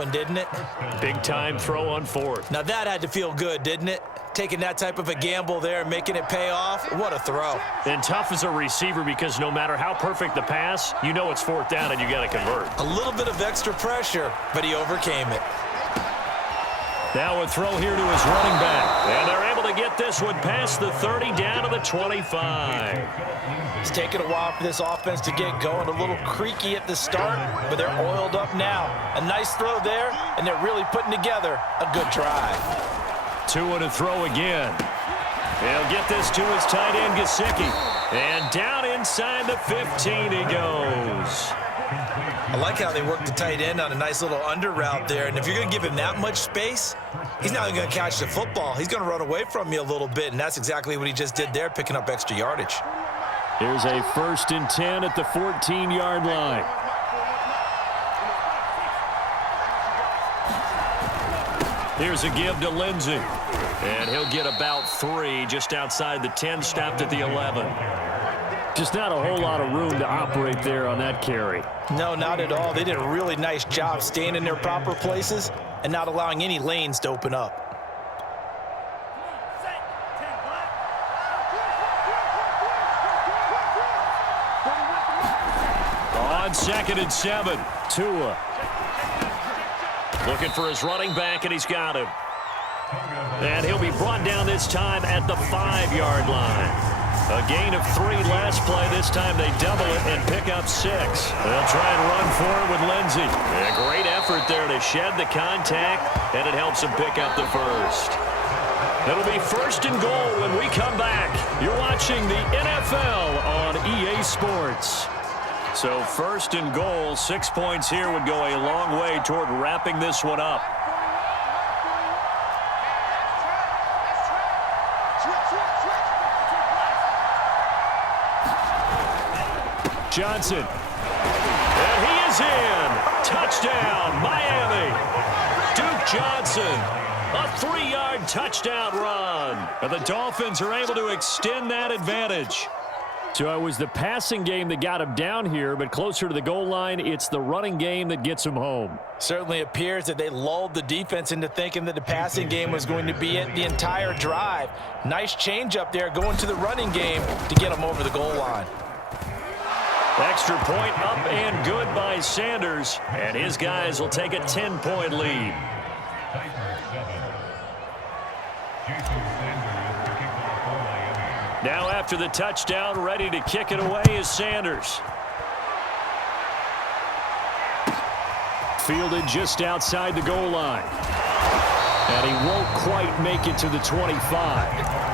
one, didn't it? Big-time throw on fourth. Now that had to feel good, didn't it? Taking that type of a gamble there, making it pay off. What a throw. And tough as a receiver because no matter how perfect the pass, you know it's fourth down and you got to convert. A little bit of extra pressure, but he overcame it. Now a throw here to his running back. And they're able to get this one past the 30 down to the 25. It's taken a while for this offense to get going. A little creaky at the start, but they're oiled up now. A nice throw there, and they're really putting together a good drive. 2 and a throw again. He'll get this to his tight end, Gesicki. And down inside the 15 he goes. I like how they work the tight end on a nice little under route there. And if you're going to give him that much space, he's not going to catch the football. He's going to run away from you a little bit, and that's exactly what he just did there, picking up extra yardage. Here's a 1st and 10 at the 14-yard line. Here's a give to Lindsey. And he'll get about 3 just outside the 10, stopped at the 11. Just not a whole lot of room to operate there on that carry. No, not at all. They did a really nice job staying in their proper places and not allowing any lanes to open up. On 2nd and 7, Tua. Looking for his running back, and he's got him. And he'll be brought down this time at the 5-yard line. A gain of 3 last play. This time they double it and pick up 6. They'll try and run forward with Lindsey. A great effort there to shed the contact, and it helps him pick up the first. It'll be 1st and goal when we come back. You're watching the NFL on EA Sports. So 1st and goal, 6 points here would go a long way toward wrapping this one up. Johnson. And he is in. Touchdown, Miami. Duke Johnson. A 3-yard touchdown run. And the Dolphins are able to extend that advantage. So it was the passing game that got him down here, but closer to the goal line, it's the running game that gets him home. Certainly appears that they lulled the defense into thinking that the passing game was going to be it the entire drive. Nice change up there going to the running game to get him over the goal line. Extra point up and good by Sanders, and his guys will take a 10-point lead. Now after the touchdown, ready to kick it away is Sanders. Fielded just outside the goal line. And he won't quite make it to the 25.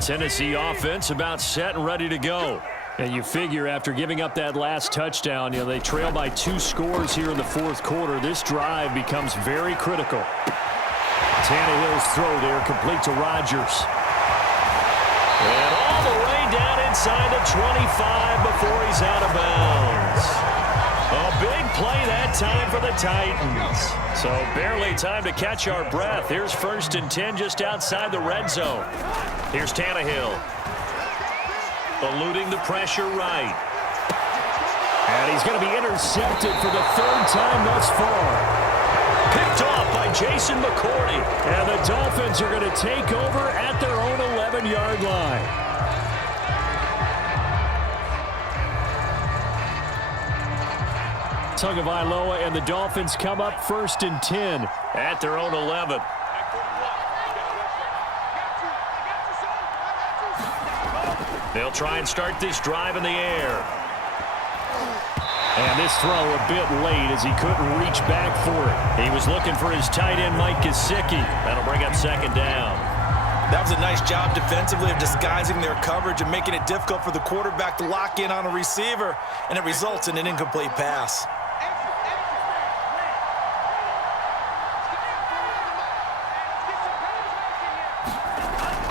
Tennessee offense about set and ready to go. And you figure after giving up that last touchdown, they trail by 2 scores here in the 4th quarter. This drive becomes very critical. Tannehill's throw there complete to Rodgers. And all the way down inside the 25 before he's out of bounds. A big play that time for the Titans. So barely time to catch our breath. Here's 1st and 10 just outside the red zone. Here's Tannehill. Eluding the pressure right. And he's going to be intercepted for the 3rd time thus far. Picked off by Jason McCourty. And the Dolphins are going to take over at their own 11-yard line. Tagovailoa and the Dolphins come up 1st and 10 at their own 11. They'll try and start this drive in the air. And this throw a bit late as he couldn't reach back for it. He was looking for his tight end, Mike Gesicki. That'll bring up 2nd down. That was a nice job defensively of disguising their coverage and making it difficult for the quarterback to lock in on a receiver, and it results in an incomplete pass.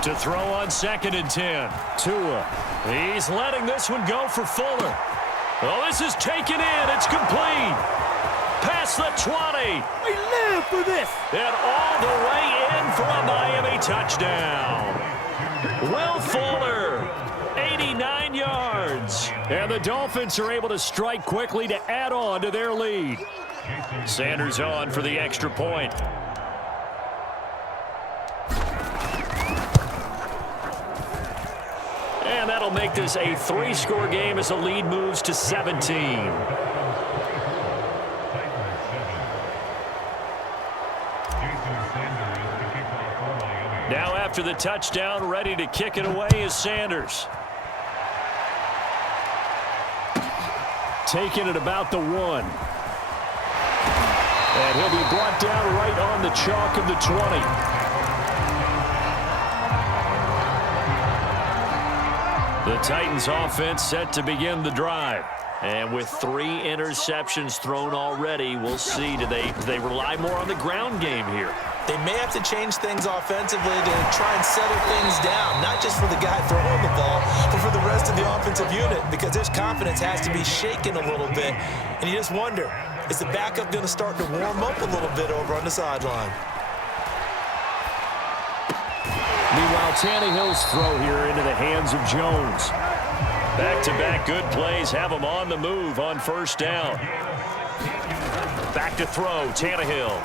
To throw on 2nd and 10. Tua. He's letting this one go for Fuller. Oh, this is taken in. It's complete. Past the 20. We live for this. And all the way in for a Miami touchdown. Will Fuller, 89 yards. And the Dolphins are able to strike quickly to add on to their lead. Sanders on for the extra point. And that'll make this a 3-score game as the lead moves to 17. Now after the touchdown, ready to kick it away is Sanders. Taking it about the 1. And he'll be brought down right on the chalk of the 20. The Titans offense set to begin the drive. And with 3 interceptions thrown already, we'll see. Do they rely more on the ground game here? They may have to change things offensively to try and settle things down, not just for the guy throwing the ball, but for the rest of the offensive unit, because their confidence has to be shaken a little bit. And you just wonder, is the backup going to start to warm up a little bit over on the sideline? Meanwhile, Tannehill's throw here into the hands of Jones. Back-to-back good plays have him on the move on first down. Back to throw, Tannehill.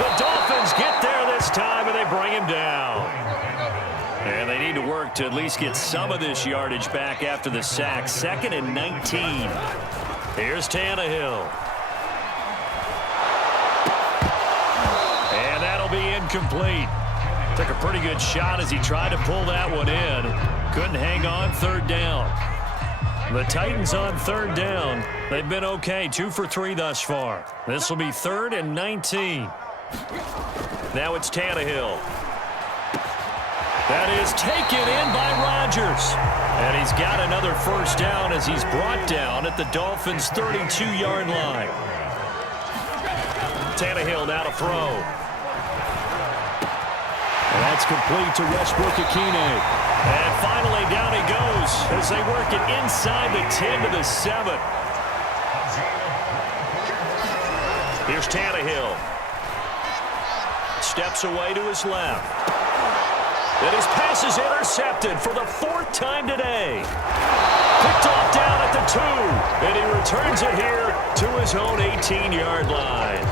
The Dolphins get there this time, and they bring him down. And they need to work to at least get some of this yardage back after the sack. 2nd and 19. Here's Tannehill. And that'll be incomplete. Took a pretty good shot as he tried to pull that one in. Couldn't hang on 3rd down. The Titans on 3rd down. They've been okay, 2 for 3 thus far. This will be 3rd and 19. Now it's Tannehill. That is taken in by Rodgers. And he's got another first down as he's brought down at the Dolphins' 32-yard line. Tannehill now to throw. And that's complete to Westbrook-Ikhine. And finally down he goes as they work it inside the 10 to the 7. Here's Tannehill. Steps away to his left. And his pass is intercepted for the 4th time today. Picked off down at the 2. And he returns it here to his own 18-yard line.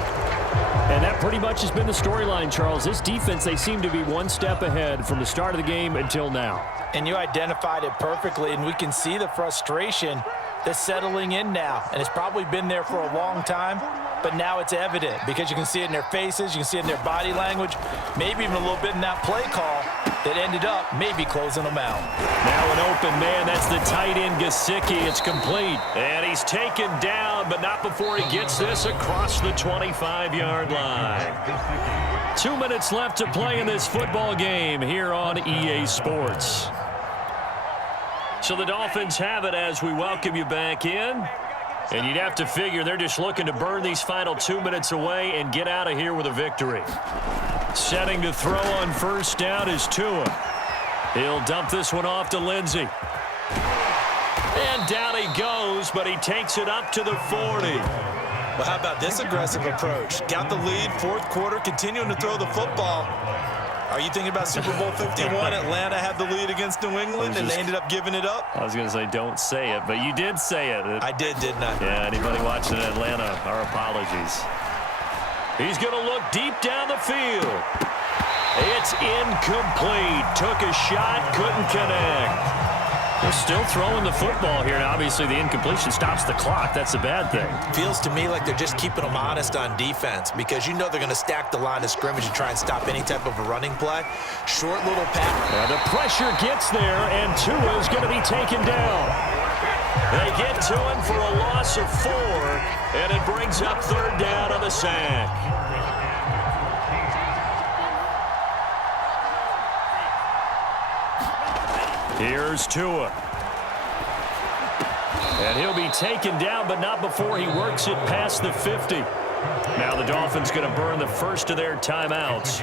And that pretty much has been the storyline, Charles. This defense, they seem to be one step ahead from the start of the game until now. And you identified it perfectly, and we can see the frustration that's settling in now. And it's probably been there for a long time, but now it's evident because you can see it in their faces, you can see it in their body language, maybe even a little bit in that play call that ended up maybe closing them out. Now an open man, that's the tight end Gesicki. It's complete. And he's taken down, but not before he gets this across the 25-yard line. 2 minutes left to play in this football game here on EA Sports. So the Dolphins have it as we welcome you back in. And you'd have to figure they're just looking to burn these final 2 minutes away and get out of here with a victory. Setting to throw on first down is Tua. He'll dump this one off to Lindsey. And down he goes, but he takes it up to the 40. Well, how about this aggressive approach? Got the lead, 4th quarter, continuing to throw the football. Are you thinking about Super Bowl 51? Atlanta had the lead against New England, and they ended up giving it up? I was going to say don't say it, but you did say it. I did, didn't I? Yeah, anybody watching Atlanta, our apologies. He's going to look deep down the field. It's incomplete. Took a shot, couldn't connect. They're still throwing the football here. Now, obviously, the incompletion stops the clock. That's a bad thing. Feels to me like they're just keeping them honest on defense because you know they're going to stack the line of scrimmage and try and stop any type of a running play. Short little pass. Now the pressure gets there, and Tua is going to be taken down. They get to him for a loss of 4, and it brings up 3rd down on the sack. Here's Tua. And he'll be taken down, but not before he works it past the 50. Now the Dolphins going to burn the first of their timeouts.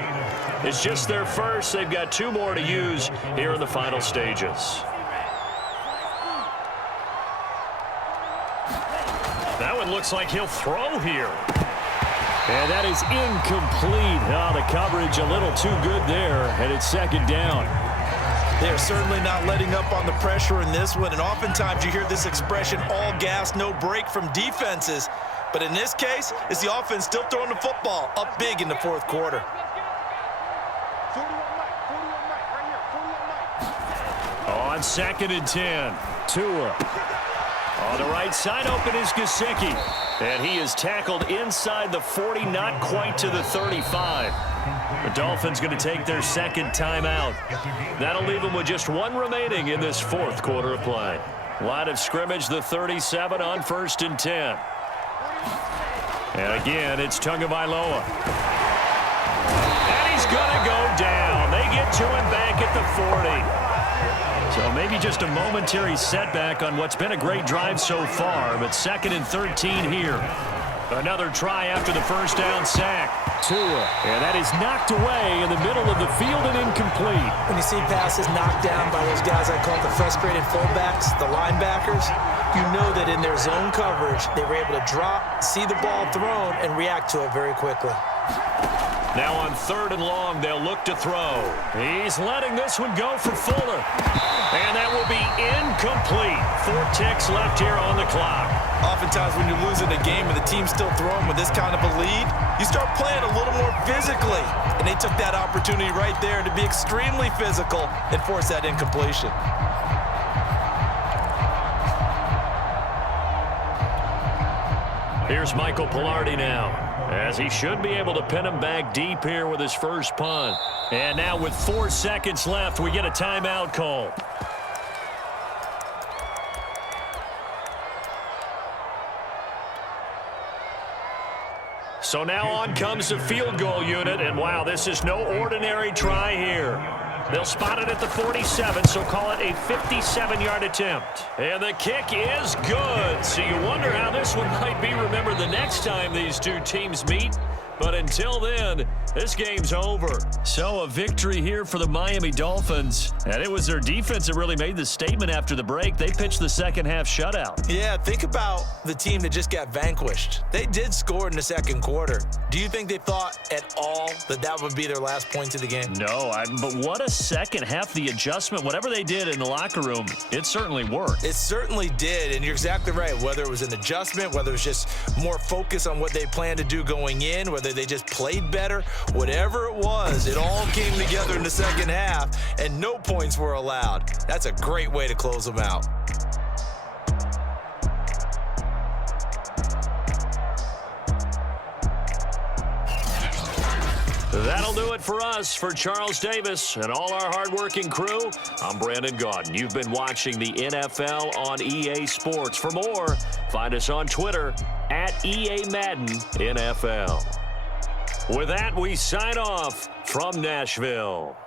It's just their first. They've got 2 more to use here in the final stages. That one looks like he'll throw here. And that is incomplete. Oh, the coverage a little too good there, and it's second down. They're certainly not letting up on the pressure in this one, and oftentimes you hear this expression, all gas, no break from defenses. But in this case, it's the offense still throwing the football up big in the fourth quarter. On 2nd and 10, Tua. On the right side, open is Gesicki. And he is tackled inside the 40, not quite to the 35. The Dolphins going to take their second timeout. That'll leave them with just one remaining in this fourth quarter of play. Line of scrimmage, the 37 on 1st and 10. And again, it's Tagovailoa. And he's going to go down. They get to him back at the 40. So maybe just a momentary setback on what's been a great drive so far, but 2nd and 13 here. Another try after the first down sack. Tua, and that is knocked away in the middle of the field and incomplete. When you see passes knocked down by those guys I call the frustrated fullbacks, the linebackers, you know that in their zone coverage, they were able to drop, see the ball thrown, and react to it very quickly. Now on 3rd and long, they'll look to throw. He's letting this one go for Fuller. And that will be incomplete. 4 ticks left here on the clock. Oftentimes when you're losing a game and the team's still throwing with this kind of a lead, you start playing a little more physically. And they took that opportunity right there to be extremely physical and force that incompletion. Here's Michael Pilardi now, as he should be able to pin him back deep here with his first punt. And now with 4 seconds left, we get a timeout call. So now on comes the field goal unit, and wow, this is no ordinary try here. They'll spot it at the 47, so call it a 57-yard attempt. And the kick is good. So you wonder how this one might be remembered the next time these two teams meet. But until then, this game's over. So a victory here for the Miami Dolphins. And it was their defense that really made the statement after the break. They pitched the second half shutout. Yeah, think about the team that just got vanquished. They did score in the second quarter. Do you think they thought at all that that would be their last point of the game? No, but what a second half. The adjustment, whatever they did in the locker room, it certainly worked. It certainly did, and you're exactly right. Whether it was an adjustment, whether it was just more focus on what they planned to do going in, whether they just played better, whatever it was, it all came together in the second half, and no points were allowed. That's a great way to close them out. That'll do it for us. For Charles Davis and all our hardworking crew, I'm Brandon Gaudin. You've been watching the NFL on EA Sports. For more, find us on Twitter at EA Madden NFL. With that, we sign off from Nashville.